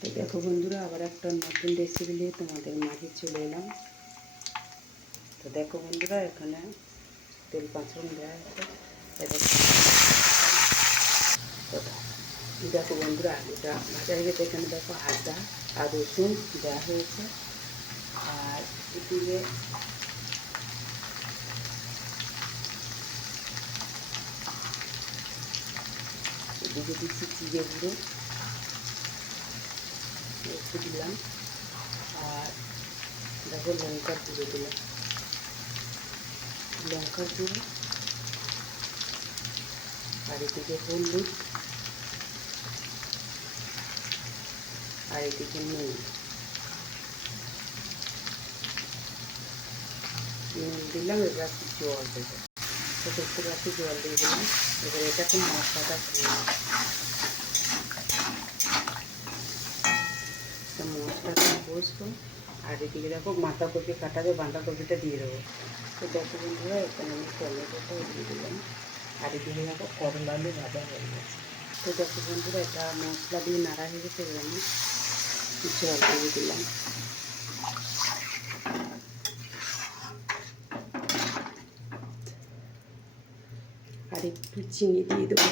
তো দেখো বন্ধুরা, আবার একটা নতুন রেসিপি নিয়ে তোমাদের মাঝে চলে এলাম। তো দেখো বন্ধুরা, এখানে তেল পাঁচফোড়ন দেওয়া আছে। দেখো বন্ধুরা, আলুটা ভাজা হয়ে গেছে। এখানে দেখো আদা আর রসুন দেওয়া হয়েছে। আর এদিকে দিচ্ছি জিরে গুঁড়ো একটু দিলাম। আর দেখো লঙ্কার গুঁড়ো দিলাম, লঙ্কার গুঁড়ো। আর এদিকে হলুদ, আর এদিকে নুন দিলাম। এবার জল দেবো। তো দেখতে পাচ্ছি জল দিয়ে দিলাম। এবার এটাকে মশলাটা মশলাটা বসবো। আর এদিকে দেখো বাঁধাকপি কাটা দিয়ে বাঁধাকপিটা দিয়ে দেবো। তো দেখো বন্ধুরা, এখানে আমি টমেটোটা দিয়ে দিলাম। আর এদিকে দেখো করলা আলু ভাজা হয়ে গেছে। তো দেখো বন্ধুরা, এটা মশলা দিয়ে নাড়া হয়ে গেছে। এবার আমি জল দিয়ে দিলাম। আর একটু চিনি দিয়ে দেবো।